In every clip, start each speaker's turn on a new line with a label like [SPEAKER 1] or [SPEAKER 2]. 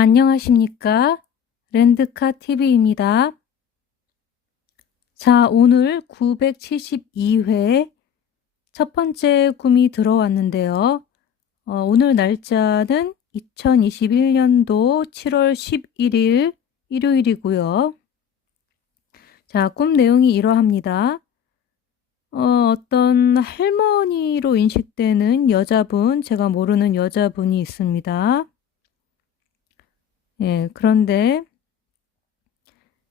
[SPEAKER 1] 안녕하십니까? 랜드카 TV입니다. 자, 오늘 972회 첫 번째 꿈이 들어왔는데요. 어, 오늘 날짜는 2021년도 7월 11일 일요일이고요. 자, 꿈 내용이 이러합니다. 어, 어떤 할머니로 인식되는 여자분, 제가 모르는 여자분이 있습니다. 예, 그런데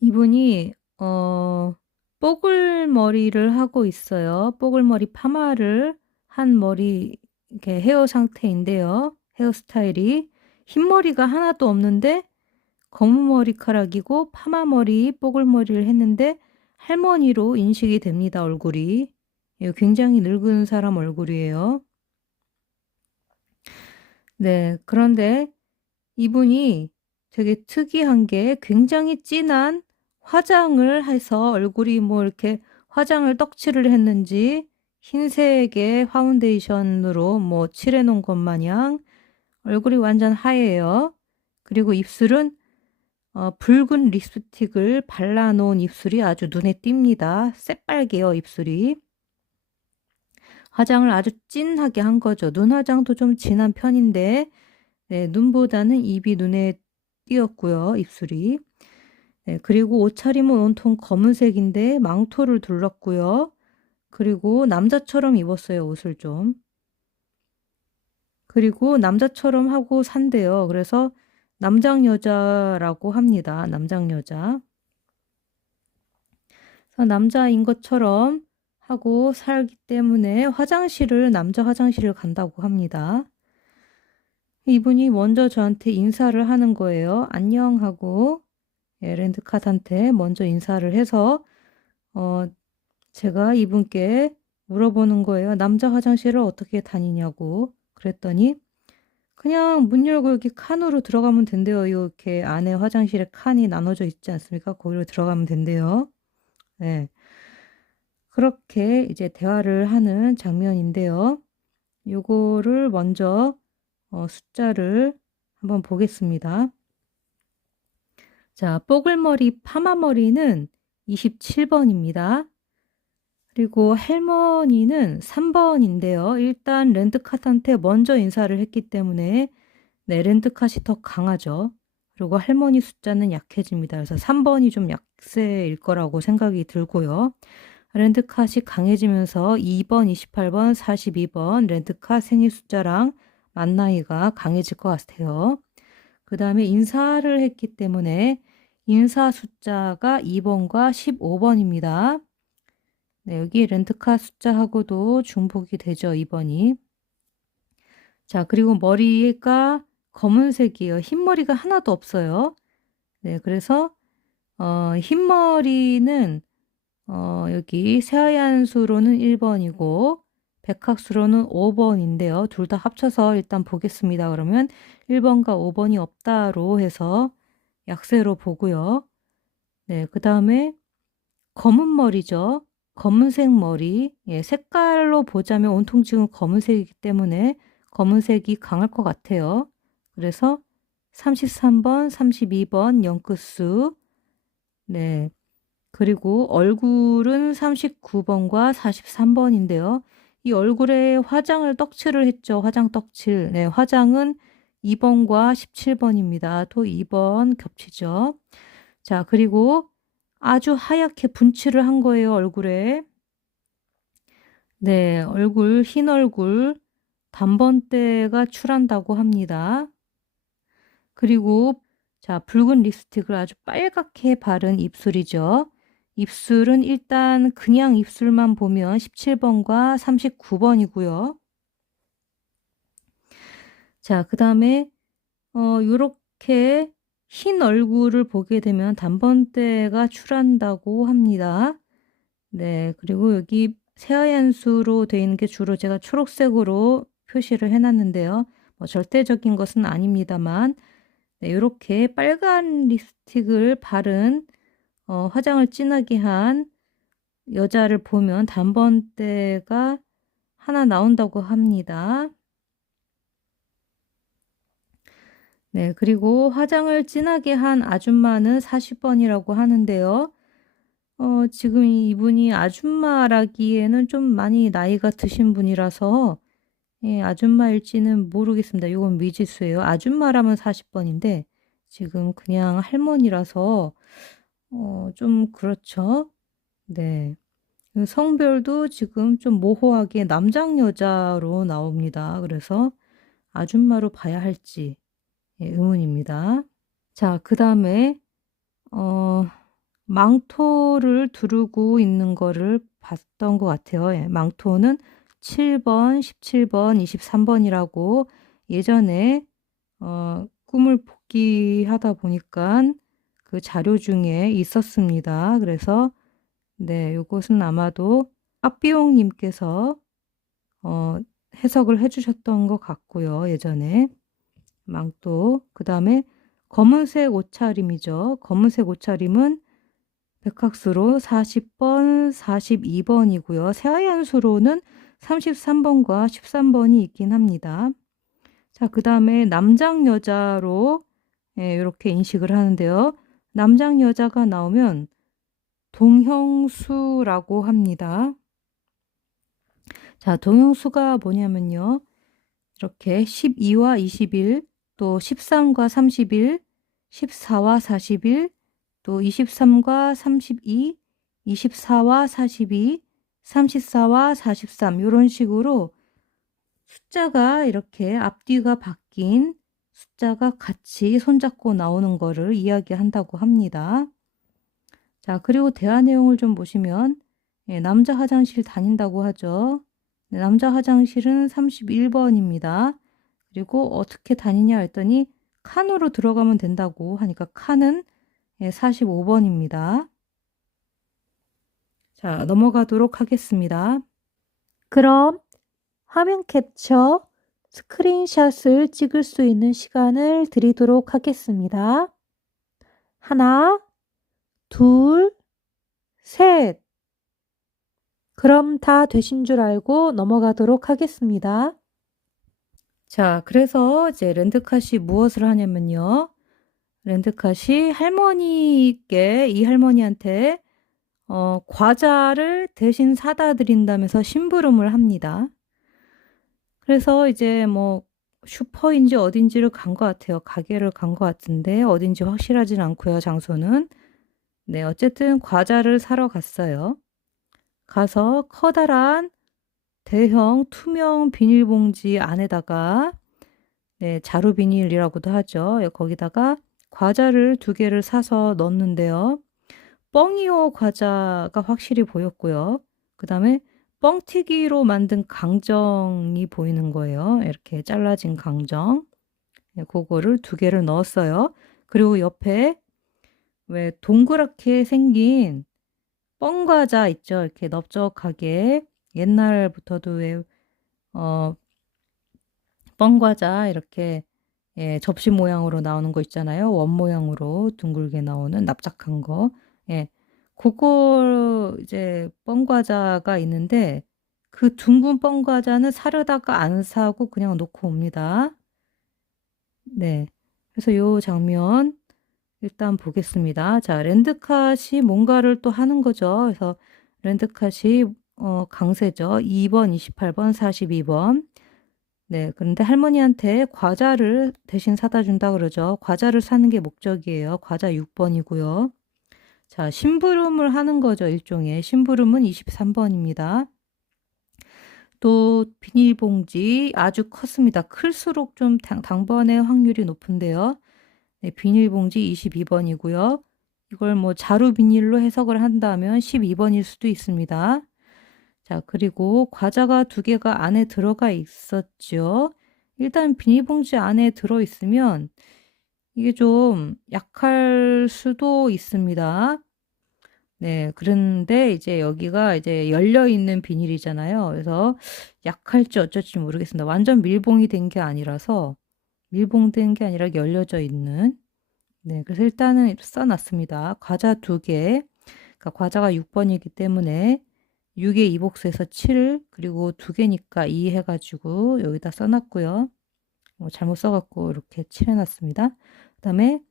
[SPEAKER 1] 이분이 어, 뽀글머리를 하고 있어요. 뽀글머리 파마를 한 머리 이렇게 헤어 상태인데요. 헤어스타일이 흰머리가 하나도 없는데 검은 머리카락이고 파마머리, 뽀글머리를 했는데 할머니로 인식이 됩니다. 얼굴이. 예, 굉장히 늙은 사람 얼굴이에요. 네, 그런데 이분이 되게 특이한 게 굉장히 진한 화장을 해서 얼굴이 뭐 이렇게 화장을 떡칠을 했는지 흰색의 파운데이션으로 뭐 칠해 놓은 것 마냥 얼굴이 완전 하얘요. 그리고 입술은 어, 붉은 립스틱을 발라 놓은 입술이 아주 눈에 띕니다. 새빨개요, 입술이. 화장을 아주 진하게 한 거죠. 눈 화장도 좀 진한 편인데, 네, 눈보다는 입이 눈에 띄었고요. 입술이. 네, 그리고 옷차림은 온통 검은색인데 망토를 둘렀고요. 그리고 남자처럼 입었어요. 옷을 좀. 그리고 남자처럼 하고 산대요. 그래서 남장 여자라고 합니다. 남장 여자. 남자인 것처럼 하고 살기 때문에 화장실을 남자 화장실을 간다고 합니다. 이분이 먼저 저한테 인사를 하는 거예요. 안녕 하고 예, 랜드카한테 먼저 인사를 해서 어, 제가 이분께 물어보는 거예요. 남자 화장실을 어떻게 다니냐고 그랬더니 그냥 문 열고 여기 칸으로 들어가면 된대요. 이렇게 안에 화장실에 칸이 나눠져 있지 않습니까? 거기로 들어가면 된대요. 네. 그렇게 이제 대화를 하는 장면인데요. 요거를 먼저 어, 숫자를 한번 보겠습니다. 자, 뽀글머리 파마머리는 27번입니다. 그리고 할머니는 3번인데요. 일단 렌드카트한테 먼저 인사를 했기 때문에 네, 렌드카트이 더 강하죠. 그리고 할머니 숫자는 약해집니다. 그래서 3번이 좀 약세일 거라고 생각이 들고요. 렌드카트이 강해지면서 2번, 28번, 42번 렌드카 생일 숫자랑 만나이가 강해질 것 같아요. 그 다음에 인사를 했기 때문에 인사 숫자가 2번과 15번입니다. 네, 여기 렌트카 숫자하고도 중복이 되죠, 2번이. 자, 그리고 머리가 검은색이에요. 흰머리가 하나도 없어요. 네, 그래서 어, 흰머리는 어, 여기 새하얀 수로는 1번이고 백학수로는 5번인데요. 둘 다 합쳐서 일단 보겠습니다. 그러면 1번과 5번이 없다로 해서 약세로 보고요. 네, 그 다음에 검은 머리죠. 검은색 머리. 예, 색깔로 보자면 온통 지금 검은색이기 때문에 검은색이 강할 것 같아요. 그래서 33번, 32번 영끝수. 네. 그리고 얼굴은 39번과 43번인데요. 이 얼굴에 화장을 떡칠을 했죠. 화장 떡칠. 네, 화장은 2번과 17번입니다. 또 2번 겹치죠. 자, 그리고 아주 하얗게 분칠을 한 거예요, 얼굴에. 네, 얼굴, 흰 얼굴, 단번대가 출한다고 합니다. 그리고 자, 붉은 립스틱을 아주 빨갛게 바른 입술이죠. 입술은 일단 그냥 입술만 보면 17번과 39번이고요. 자, 그 다음에 어, 요렇게 흰 얼굴을 보게 되면 단번대가 출한다고 합니다. 네, 그리고 여기 새하얀 수로 되어 있는 게 주로 제가 초록색으로 표시를 해놨는데요. 뭐 절대적인 것은 아닙니다만 네, 이렇게 빨간 립스틱을 바른 어, 화장을 진하게 한 여자를 보면 단번대가 하나 나온다고 합니다. 네, 그리고 화장을 진하게 한 아줌마는 40번이라고 하는데요. 어, 지금 이분이 아줌마라기에는 좀 많이 나이가 드신 분이라서 예, 아줌마일지는 모르겠습니다. 이건 미지수예요. 아줌마라면 40번인데 지금 그냥 할머니라서 어, 좀 그렇죠. 네. 그 성별도 지금 좀 모호하게 남장 여자로 나옵니다. 그래서 아줌마로 봐야 할지 예, 의문입니다. 자, 그 다음에 어, 망토를 두르고 있는 거를 봤던 것 같아요. 예, 망토는 7번, 17번, 23번이라고 예전에 어, 꿈을 복기하다 보니까 그 자료 중에 있었습니다. 그래서 네, 이것은 아마도 앞비용 님께서 어, 해석을 해주셨던 것 같고요. 예전에 망토 그 다음에 검은색 옷차림이죠. 검은색 옷차림은 백학수로 40번, 42번이고요. 새하얀 수로는 33번과 13번이 있긴 합니다. 자, 그 다음에 남장 여자로 예, 이렇게 인식을 하는데요. 남장 여자가 나오면 동형수라고 합니다. 자, 동형수가 뭐냐면요. 이렇게 12와 21, 또 13과 31, 14와 41, 또 23과 32, 24와 42, 34와 43 이런 식으로 숫자가 이렇게 앞뒤가 바뀐 숫자가 같이 손잡고 나오는 거를 이야기한다고 합니다. 자, 그리고 대화 내용을 좀 보시면 예, 남자 화장실 다닌다고 하죠. 네, 남자 화장실은 31번입니다. 그리고 어떻게 다니냐 했더니 칸으로 들어가면 된다고 하니까 칸은 예, 45번입니다. 자, 넘어가도록 하겠습니다.
[SPEAKER 2] 그럼 화면 캡처 스크린샷을 찍을 수 있는 시간을 드리도록 하겠습니다. 하나, 둘, 셋. 그럼 다 되신 줄 알고 넘어가도록 하겠습니다.
[SPEAKER 1] 자, 그래서 이제 렌드카시 무엇을 하냐면요. 렌드카시 할머니께 이 할머니한테 어, 과자를 대신 사다 드린다면서 심부름을 합니다. 그래서 이제 뭐 슈퍼인지 어딘지를 간 것 같아요. 가게를 간 것 같은데 어딘지 확실하진 않고요. 장소는. 네, 어쨌든 과자를 사러 갔어요. 가서 커다란 대형 투명 비닐봉지 안에다가 네, 자루 비닐이라고도 하죠. 예, 거기다가 과자를 두 개를 사서 넣었는데요. 뻥이오 과자가 확실히 보였고요. 그 다음에 뻥튀기로 만든 강정이 보이는 거예요. 이렇게 잘라진 강정. 네, 그거를 두 개를 넣었어요. 그리고 옆에 왜 동그랗게 생긴 뻥과자 있죠. 이렇게 넓적하게 옛날부터도 왜 어, 뻥과자 이렇게 예, 접시 모양으로 나오는 거 있잖아요. 원 모양으로 둥글게 나오는 납작한 거. 예. 그거 이제 뻥과자가 있는데 그 둥근 뻥과자는 사려다가 안 사고 그냥 놓고 옵니다. 네. 그래서 요 장면 일단 보겠습니다. 자, 랜드캇이 뭔가를 또 하는 거죠. 그래서 랜드캇이 어, 강세죠. 2번, 28번, 42번. 네, 그런데 할머니한테 과자를 대신 사다 준다 그러죠. 과자를 사는 게 목적이에요. 과자 6번이고요. 자, 심부름을 하는 거죠. 일종의. 심부름은 23번입니다. 또 비닐봉지 아주 컸습니다. 클수록 좀 당, 당번의 확률이 높은데요. 네, 비닐봉지 22번이고요. 이걸 뭐 자루 비닐로 해석을 한다면 12번일 수도 있습니다. 자, 그리고 과자가 두 개가 안에 들어가 있었죠. 일단 비닐봉지 안에 들어 있으면 이게 좀 약할 수도 있습니다. 네, 그런데 이제 여기가 이제 열려 있는 비닐이잖아요. 그래서 약할지 어쩔지 모르겠습니다. 완전 밀봉이 된 게 아니라서 밀봉된 게 아니라 열려져 있는 네, 그래서 일단은 써놨습니다. 과자 두 개, 그러니까 과자가 6번이기 때문에 6의 이복수에서 7 그리고 두 개니까 2 해가지고 여기다 써놨고요. 뭐 잘못 써갖고 이렇게 칠해놨습니다. 그 다음에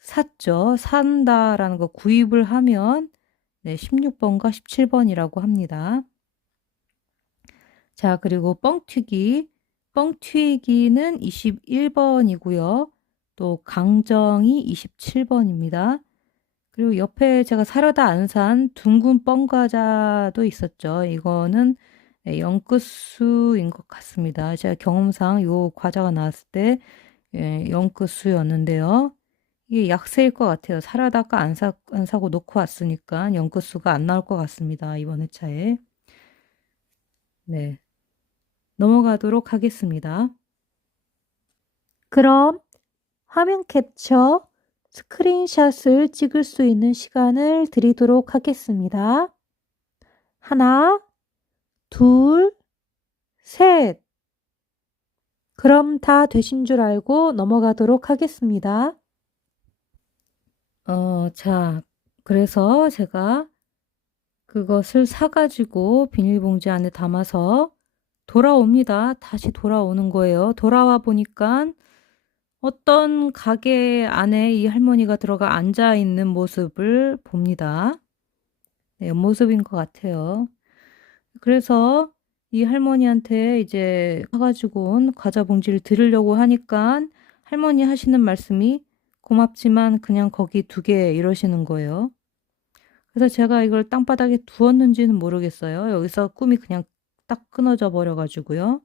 [SPEAKER 1] 샀죠. 산다라는 거 구입을 하면 네, 16번과 17번이라고 합니다. 자, 그리고 뻥튀기. 뻥튀기는 21번이고요. 또 강정이 27번입니다. 그리고 옆에 제가 사려다 안 산 둥근 뻥과자도 있었죠. 이거는 예, 영끝수인 것 같습니다. 제가 경험상 요 과자가 나왔을 때 예, 영끝수였는데요. 이게 약세일 것 같아요. 사려다가 안, 사, 안 사고 놓고 왔으니까 영끝수가 안 나올 것 같습니다. 이번 회차에. 네. 넘어가도록 하겠습니다.
[SPEAKER 2] 그럼 화면 캡처, 스크린샷을 찍을 수 있는 시간을 드리도록 하겠습니다. 하나, 둘, 셋. 그럼 다 되신 줄 알고 넘어가도록 하겠습니다.
[SPEAKER 1] 어, 자, 그래서 제가 그것을 사가지고 비닐봉지 안에 담아서 돌아옵니다. 다시 돌아오는 거예요. 돌아와 보니까 어떤 가게 안에 이 할머니가 들어가 앉아 있는 모습을 봅니다. 네, 옆모습인 것 같아요. 그래서 이 할머니한테 이제 사가지고 온 과자 봉지를 드리려고 하니까 할머니 하시는 말씀이 고맙지만 그냥 거기 두 개 이러시는 거예요. 그래서 제가 이걸 땅바닥에 두었는지는 모르겠어요. 여기서 꿈이 그냥 딱 끊어져 버려가지고요.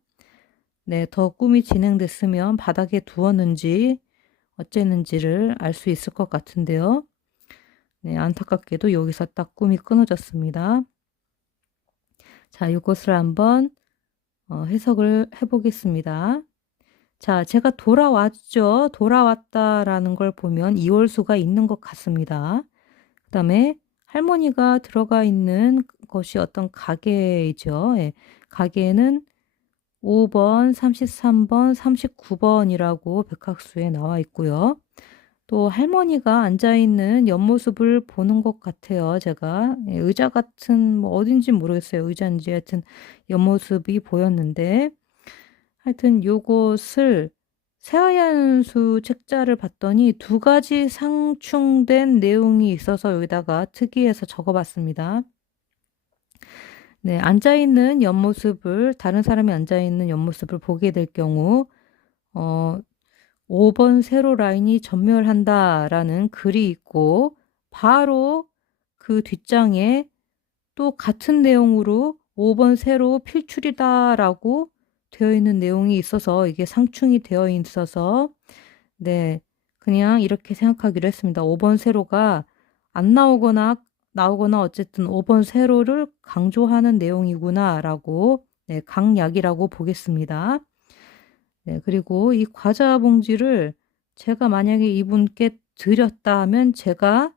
[SPEAKER 1] 네, 더 꿈이 진행됐으면 바닥에 두었는지 어쨌는지를 알 수 있을 것 같은데요. 네, 안타깝게도 여기서 딱 꿈이 끊어졌습니다. 자, 이것을 한번 어, 해석을 해보겠습니다. 자, 제가 돌아왔죠. 돌아왔다라는 걸 보면 이월수가 있는 것 같습니다. 그 다음에 할머니가 들어가 있는 것이 어떤 가게이죠. 예, 가게에는 5번, 33번, 39번이라고 백학수에 나와 있고요. 또 할머니가 앉아 있는 옆모습을 보는 것 같아요. 제가 예, 의자 같은 뭐 어딘지 모르겠어요. 의자인지 하여튼 옆모습이 보였는데 하여튼 요것을 새하얀 수 책자를 봤더니 두 가지 상충된 내용이 있어서 여기다가 특이해서 적어 봤습니다. 네, 앉아 있는 옆모습을, 다른 사람이 앉아 있는 옆모습을 보게 될 경우, 어, 5번 세로 라인이 전멸한다 라는 글이 있고, 바로 그 뒷장에 또 같은 내용으로 5번 세로 필출이다 라고 되어 있는 내용이 있어서 이게 상충이 되어 있어서 네 그냥 이렇게 생각하기로 했습니다. 5번 세로가 안 나오거나 나오거나 어쨌든 5번 세로를 강조하는 내용이구나 라고 네, 강약이라고 보겠습니다. 네, 그리고 이 과자 봉지를 제가 만약에 이분께 드렸다 하면 제가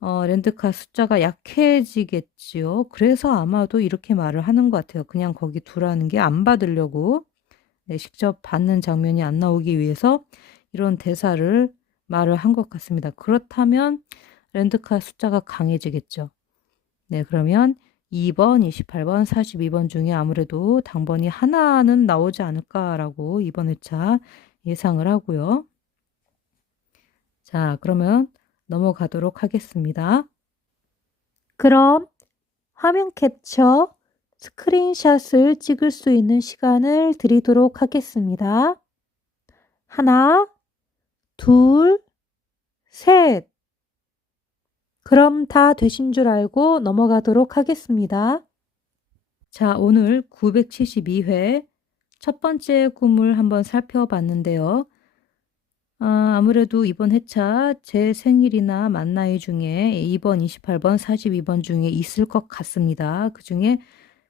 [SPEAKER 1] 어, 랜드카 숫자가 약해지겠지요. 그래서 아마도 이렇게 말을 하는 것 같아요. 그냥 거기 두라는 게 안 받으려고 네, 직접 받는 장면이 안 나오기 위해서 이런 대사를 말을 한 것 같습니다. 그렇다면 랜드카 숫자가 강해지겠죠. 네, 그러면 2번, 28번, 42번 중에 아무래도 당번이 하나는 나오지 않을까라고 이번 회차 예상을 하고요. 자, 그러면 넘어가도록 하겠습니다.
[SPEAKER 2] 그럼 화면 캡처, 스크린샷을 찍을 수 있는 시간을 드리도록 하겠습니다. 하나, 둘, 셋. 그럼 다 되신 줄 알고 넘어가도록 하겠습니다.
[SPEAKER 1] 자, 오늘 972회 첫 번째 꿈을 한번 살펴봤는데요. 아, 아무래도 이번 회차 제 생일이나 만나이 중에 2번, 28번, 42번 중에 있을 것 같습니다. 그 중에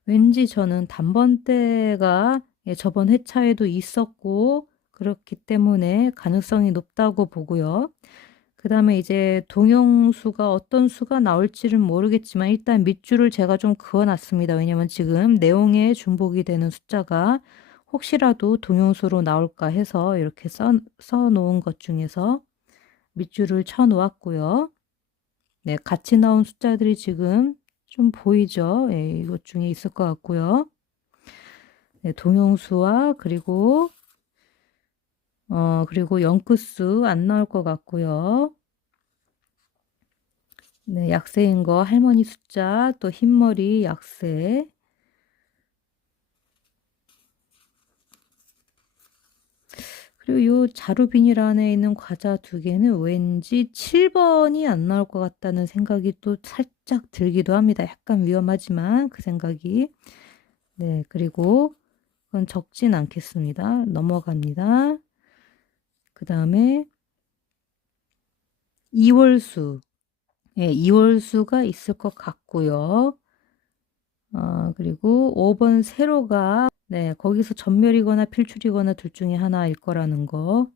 [SPEAKER 1] 왠지 저는 단번대가 예, 저번 회차에도 있었고 그렇기 때문에 가능성이 높다고 보고요. 그 다음에 이제 동영수가 어떤 수가 나올지는 모르겠지만 일단 밑줄을 제가 좀 그어놨습니다. 왜냐면 지금 내용에 중복이 되는 숫자가 혹시라도 동영수로 나올까 해서 이렇게 써, 써 놓은 것 중에서 밑줄을 쳐 놓았고요. 네, 같이 나온 숫자들이 지금 좀 보이죠? 예, 이것 중에 있을 것 같고요. 네, 동영수와 그리고 어, 그리고 연끝수 안 나올 것 같고요. 네, 약세인 거 할머니 숫자, 또 흰머리 약세. 그리고 요 자루 비닐 안에 있는 과자 두 개는 왠지 7번이 안 나올 것 같다는 생각이 또 살짝 들기도 합니다. 약간 위험하지만 그 생각이. 네, 그리고 그건 적진 않겠습니다. 넘어갑니다. 그 다음에 2월수. 예, 2월수가 있을 것 같고요. 아, 그리고 5번 세로가 네, 거기서 전멸이거나 필출이거나 둘 중에 하나일 거라는 거.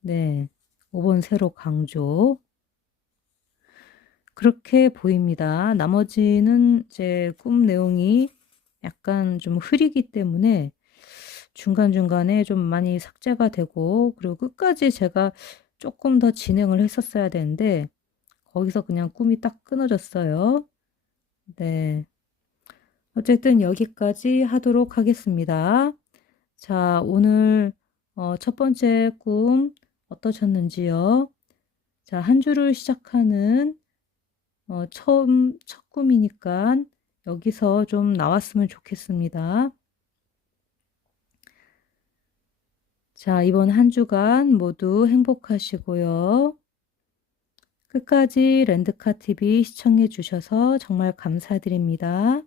[SPEAKER 1] 네, 5번 세로 강조. 그렇게 보입니다. 나머지는 제 꿈 내용이 약간 좀 흐리기 때문에 중간중간에 좀 많이 삭제가 되고, 그리고 끝까지 제가 조금 더 진행을 했었어야 되는데, 거기서 그냥 꿈이 딱 끊어졌어요. 네. 어쨌든 여기까지 하도록 하겠습니다. 자, 오늘 어, 첫 번째 꿈 어떠셨는지요? 자, 한 주를 시작하는 어, 처음 첫 꿈이니까 여기서 좀 나왔으면 좋겠습니다. 자, 이번 한 주간 모두 행복하시고요. 끝까지 랜드카 TV 시청해 주셔서 정말 감사드립니다.